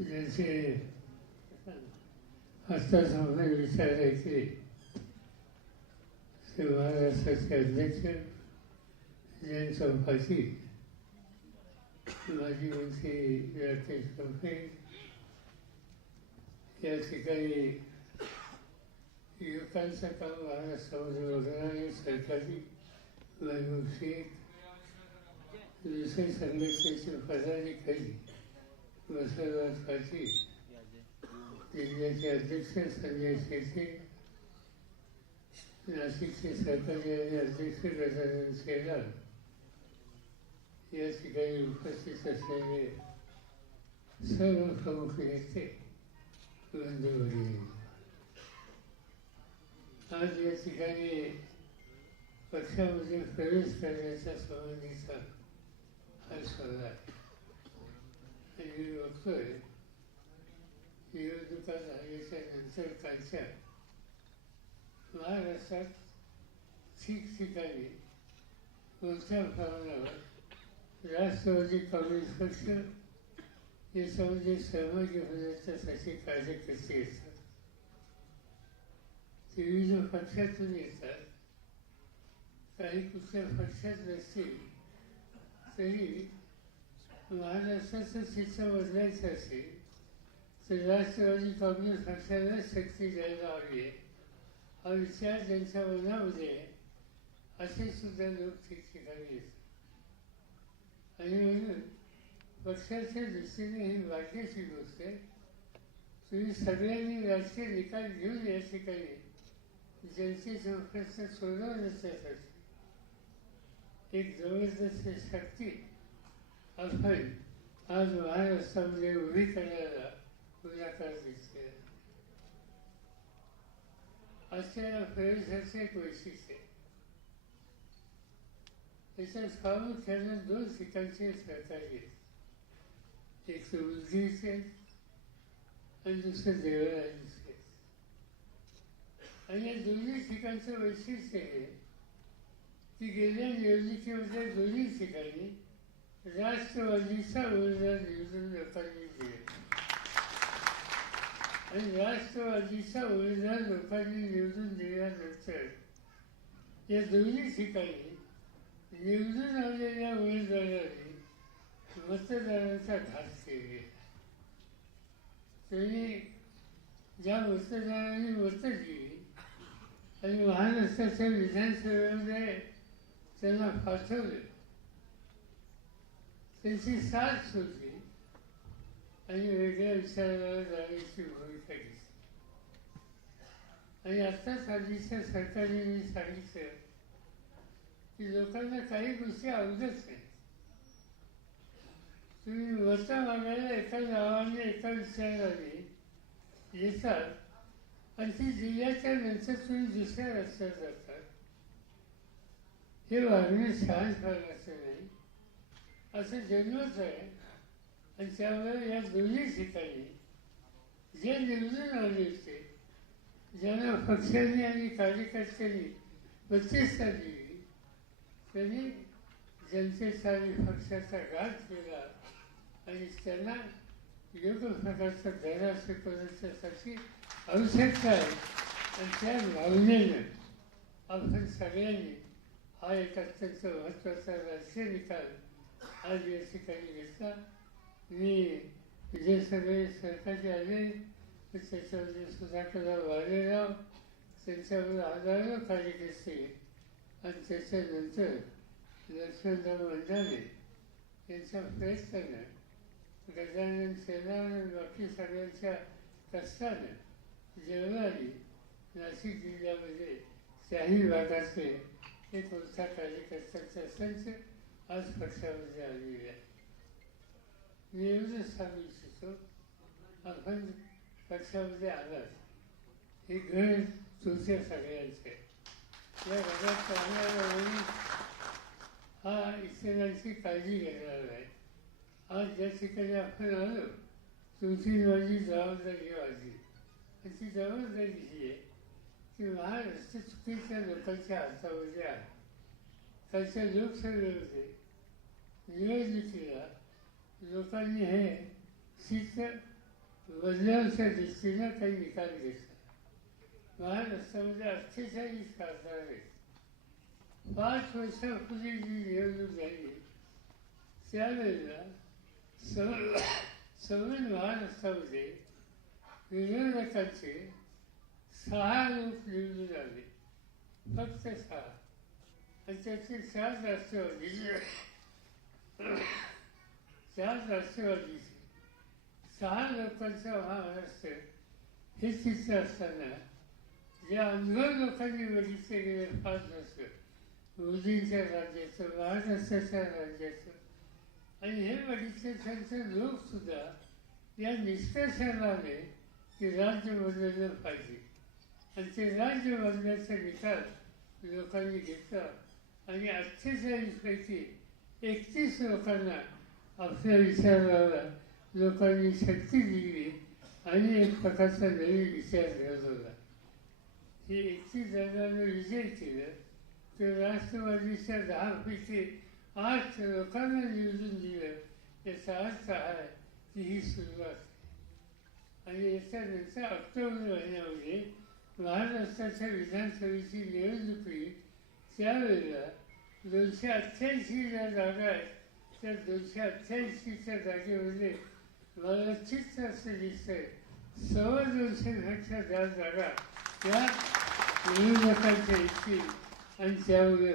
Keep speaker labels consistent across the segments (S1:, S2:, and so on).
S1: ज्यांचे हस्तासंबंध विचारायचे ते महाराष्ट्राचे अध्यक्ष जयंत चौपाची माजी मंत्री राकेश टोपे या ठिकाणी युवकांचं काम महाराष्ट्रामध्ये वगैरे सरकारी वैभव शेख दुसरे संघटनेचे पदाधिकारी वसंतराव जिल्ह्याचे अध्यक्ष संजय शेटे नाशिकचे सरकारी आणि अध्यक्ष गजानन शेलार या ठिकाणी उपस्थित असलेले सर्व प्रमुख नेते बंधुवरी आज या ठिकाणी पक्षामध्ये प्रवेश करण्याच्या संबंधीचा हा सल्ला आहे. आणि मी बघतोय निवडणुका झाल्याच्यानंतर कालच्या महाराष्ट्रात ठिकठिकाणी मोठ्या प्रमाणावर राष्ट्रवादी काँग्रेस पक्ष याच्यामध्ये सहभागी होण्याच्यासाठी कार्यकर्ते येतात ते विविध पक्षातून येतात काही कुठल्या पक्षात नसतील तरी महाराष्ट्राचं चित्र बदलायचं असेल तर राष्ट्रवादी काँग्रेस पक्षाला शक्ती द्यायला हवी आहे हा विचार त्यांच्या मनामध्ये आहे असे सुद्धा लोक ठिकठिकाणी येतात आणि म्हणून पक्षाच्या दृष्टीने ही वाटेची गोष्ट आहे तुम्ही सगळ्यांनी राजकीय निकाल घेऊन या ठिकाणी जनतेचा प्रश्न सोडवण्यासाठी एक जबरदस्त शक्ती आपण आज महाराष्ट्रामध्ये उभी करायला पुढाकार दिसते आजच्या प्रवेशाचे एक वैशिष्ट्य आहे त्याच्यात प्रामुख्यानं दोन ठिकाणचे सहकारी आहेत एक तर आणि दुसरं देवळांचे आणि या दोन्ही ठिकाणचं वैशिष्ट्य आहे की गेल्या निवडणुकीमध्ये दोन्ही ठिकाणी राष्ट्रवादीचा विरोधात निवडून लोकांनी दिला आणि राष्ट्रवादीचा विरोधात लोकांनी निवडून दिल्यानंतर या दोन्ही ठिकाणी निवडून आलेल्या उमेदवारांनी मतदारांचा घात केले त्यांनी ज्या मतदारांनी मतं दिली आणि महाराष्ट्राच्या विधानसभेमध्ये त्यांना पाठवलं त्यांची साथ होती आणि वेगळ्या विचाराला जाण्याची भूमिका घेतली आणि आत्ताच हल्लीच्या सरकारने मी सांगितलं की लोकांना काही गोष्टी आवडत नाही तुम्ही मतं मागायला एका नावाने एका विचाराने येतात आणि ती दिल्याच्या नंतर तुम्ही दुसऱ्या रस्त्यात जातात. हे वागणं छान असं नाही. असं जन्मच आहे. आणि त्यामुळे या दोन्ही ठिकाणी जे निवडून आले होते ज्यांना पक्षांनी आणि कार्यकर्त्यांनी प्रतिष्ठा दिली त्यांनी जनतेचा आणि पक्षाचा घात केला आणि त्यांना योग्य प्रकारचा धैर्य शिकवण्यासाठी आवश्यकता आहे आणि त्या भावनेनं आपण सगळ्यांनी हा एक अत्यंत महत्त्वाचा राजकीय निकाल आज याची काही घेतला मी जे सगळे सरकारचे आले तर त्याच्यामध्ये सुधाकरराव वाडेराव त्यांच्यावर हजारो कार्यकर्ते आणि त्याच्यानंतर लक्ष्मणराव मंडाले यांच्या प्रयत्नानं गजानन सेना आणि बाकी सगळ्यांच्या कष्टानं जेवणारी नाशिक जिल्ह्यामध्ये त्याही भागातले एक मोठा कार्यकर्त्यांचा संच आज पक्षामध्ये आलेले आहे मी एवढंच सांगू इच्छितो. आपण पक्षामध्ये आलात हे घर तुमच्या सगळ्यांचे. या घरात राहणारा माणूस हा इतरांची काळजी घेणार आहे. आज ज्या ठिकाणी आपण आलो तुमची माझी जबाबदारी वाजली आणि ती जबाबदारी ही आहे की महाराष्ट्र चुकीच्या लोकांच्या हातामध्ये आहे. कालच्या लोकसभेमध्ये निवडणुकीला लोकांनी हे सीट बदलावच्या दृष्टीनं काही निकाल घेतला महाराष्ट्रामध्ये अठ्ठेचाळीस खासदार आहेत पाच वर्षापूर्वी जी निवडणूक झाली त्यावेळेला सव सवर्ण महाराष्ट्रामध्ये विरोधकांचे सहा लोक निवडून आले फक्त सहा त्याचे चार राष्ट्रवादी चार राष्ट्रवादीचे सहा लोकांचा महाराष्ट्र हे चित्र असताना ज्या अनुभव लोकांनी बघितले गेले पाच वर्ष मोदींच्या राज्याचं महाराष्ट्राच्या राज्याचं आणि हे बघितल्यानंतर लोकसुद्धा या निष्कर्षाला आले की राज्य बदललं पाहिजे. आणि ते राज्य बदलण्याचा निकाल लोकांनी घेतला. आणि अठ्ठेचाळीसपैकी एकतीस लोकांना आपल्या विचाराला लोकांनी शक्ती दिली आणि एक प्रकारचा नवीन विचार घडवला हे एकतीस जणांना विजय केलं. तर राष्ट्रवादीच्या दहापैकी आठ लोकांना निवडून दिलं. याचा अर्थ आहे की ही सुरुवात आणि याच्यानंतर ऑक्टोबर महिन्यामध्ये महाराष्ट्राच्या विधानसभेची निवडणूक होईल. त्यावेळेला दोनशे अठ्ठ्याऐंशी ज्या जागा आहेत त्या दोनशे अठ्ठ्याऐंशीच्या जागेमध्ये मला चित्त असं दिसतंय सव्वा दोनशे घरच्या ज्या जागा या निवडणुकांच्या येतील आणि त्यामुळे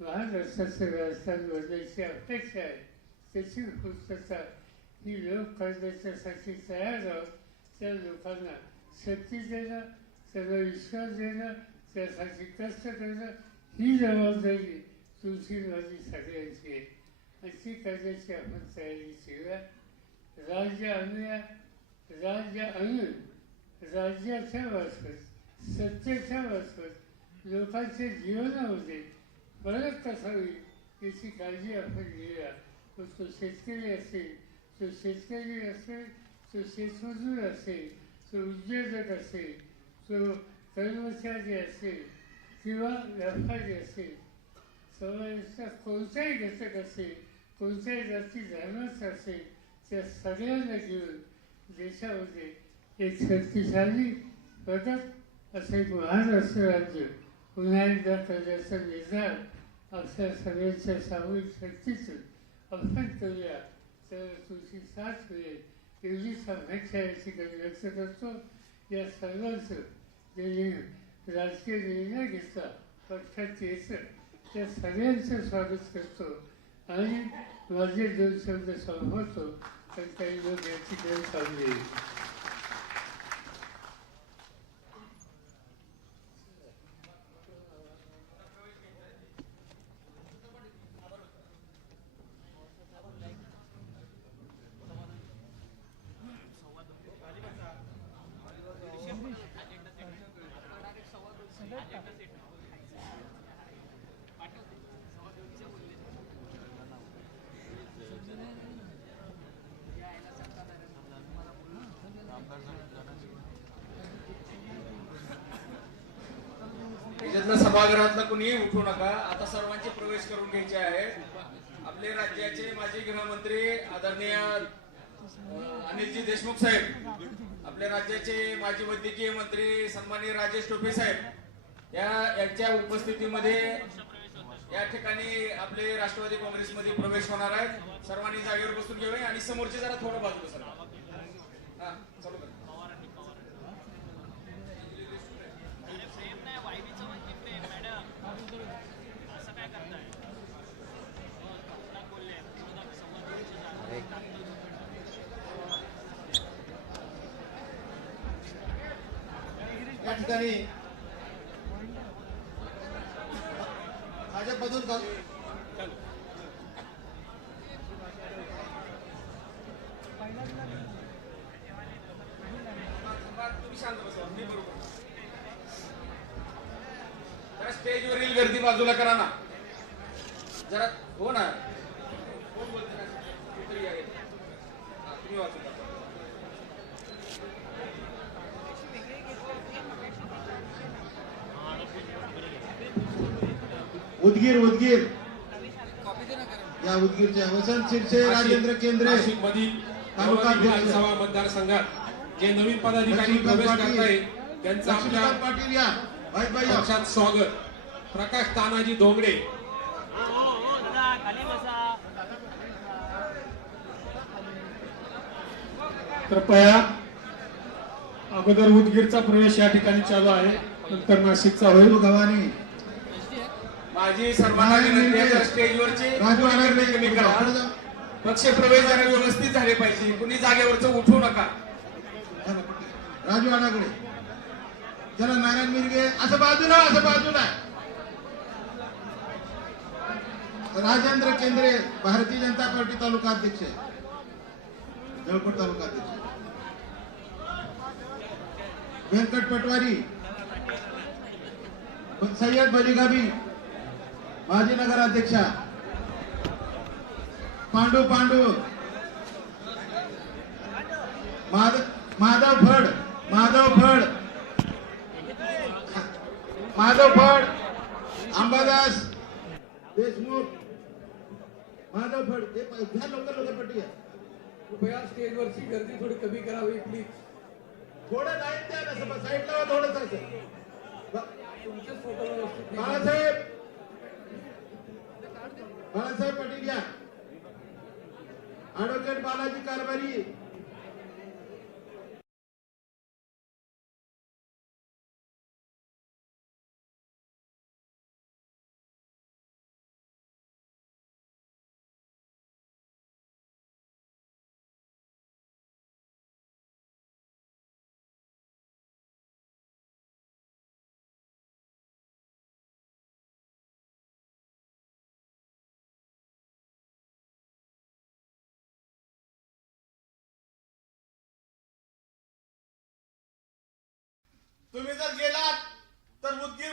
S1: महाराष्ट्राचं राजस्थान बदलायची अपेक्षा आहे त्याची पूर्तता ही लोक करण्याच्यासाठी तयार आहोत त्या लोकांना शक्ती देणं त्यांना विश्वास देणं त्यासाठी कष्ट करणं ही जबाबदारी तुमची माझी सगळ्यांची आहे. आणि ती करण्याची आपण तयारी केल्या राज्य आणूया राज्य आणून राज्याच्या मार्फत सत्तेच्या मार्फत लोकांच्या जीवनामध्ये फरक कसा होईल याची काळजी आपण घेऊया. मग तो शेतकरी असेल तो शेतकरी असेल तो शेतमजूर असेल तो उद्योजक असेल तो कर्मचारी असेल किंवा व्यापारी असेल समाजाचा कोणताही घटक असेल कोणत्याही जाती धर्माचा असेल त्या सगळ्यांना घेऊन देशामध्ये एक शक्तिशाली पदक असं एक महाराष्ट्र राज्य पुन्हा एकदा करण्याचा निर्धार आपल्या सगळ्यांच्या सामूहिक शक्तीतून आपण करूया. तर तुझी साथ मिळेल. एवढी अपेक्षा या ठिकाणी व्यक्त करतो. या सर्वांचं राजकीय निर्णय घेतला पक्षात यायचं त्या सगळ्यांचं स्वागत करतो. आणि माझे दोन शब्द संभवतो तर काही लोक याची ठिकाणी चालली
S2: सभागृहातलं कुणीही उठू नका. आता सर्वांचे प्रवेश करून घ्यायचे आहेत. आपले राज्याचे माजी गृहमंत्री आदरणीय अनिलजी देशमुख साहेब आपल्या राज्याचे माजी वैद्यकीय मंत्री सन्माननीय राजेश टोपे साहेब या यांच्या उपस्थितीमध्ये या ठिकाणी आपले राष्ट्रवादी काँग्रेसमध्ये प्रवेश होणार आहेत. सर्वांनी जागेवर बसून घेऊया आणि समोरचे जरा थोडं बाजू सर हा चालू
S3: नाही वायरीचं म्हणजे प्रेम मॅडम असं काय करताय हो, आता बोलले विरोधात संवाद झाला.
S4: या ठिकाणी भाजपमधून
S2: तुम्ही शांत मी स्टेजवरील गर्दी बाजूला करा ना जरा हो ना कोण बोलते ना? कुठेतरी तुम्ही वाचून
S4: उदगीर उदगीर. या उदगीरच्या वसंत शिरसे राजेंद्र केंद्रे.
S5: नाशिक मधील
S4: तालुका
S5: विधानसभा मतदारसंघात जे नवीन पदाधिकारी प्रवेश. करताय त्यांचं आपल्या
S4: पाटील या.
S5: पक्षात स्वागत. प्रकाश तानाजी धोंगडे.
S3: दादा खाली बसा
S6: कृपया अगोदर उदगीरचा प्रवेश या ठिकाणी चालू आहे. नंतर नाशिकचा होईल.
S4: गव्हाणे
S2: माझी सर्वांना विनंती आहे जर स्टेजवरची कमी करा. पक्ष प्रवेश जरा व्यवस्थित झाले पाहिजे. कुणी जागेवरच उठू नका.
S4: राजू आणाकडे चला नारायण मिरगे असं बाजूला असं बाजूला राजेंद्र केंद्रे भारतीय जनता पार्टी तालुका अध्यक्ष जळकोट तालुका अध्यक्ष व्यंकट पटवारी. सय्यद बलिगाबी माजी नगराध्यक्षा पांडू पांडू माध- माधव फड माधव फड माधव फड अंबादास देशमुख माधव फड हे प- घ्या लवकर लवकर पट्टी
S5: कृपया स्टेजवरची गर्दी थोडी कमी करावी प्लीज
S4: थोडं लाईन द्या ना साईडला थोडं बाळासाहेब बाळासाहेब पाटील या. ऍडव्होकेट बालाजी कारभारी.
S7: तुम्ही जर गेलात तर उदगीर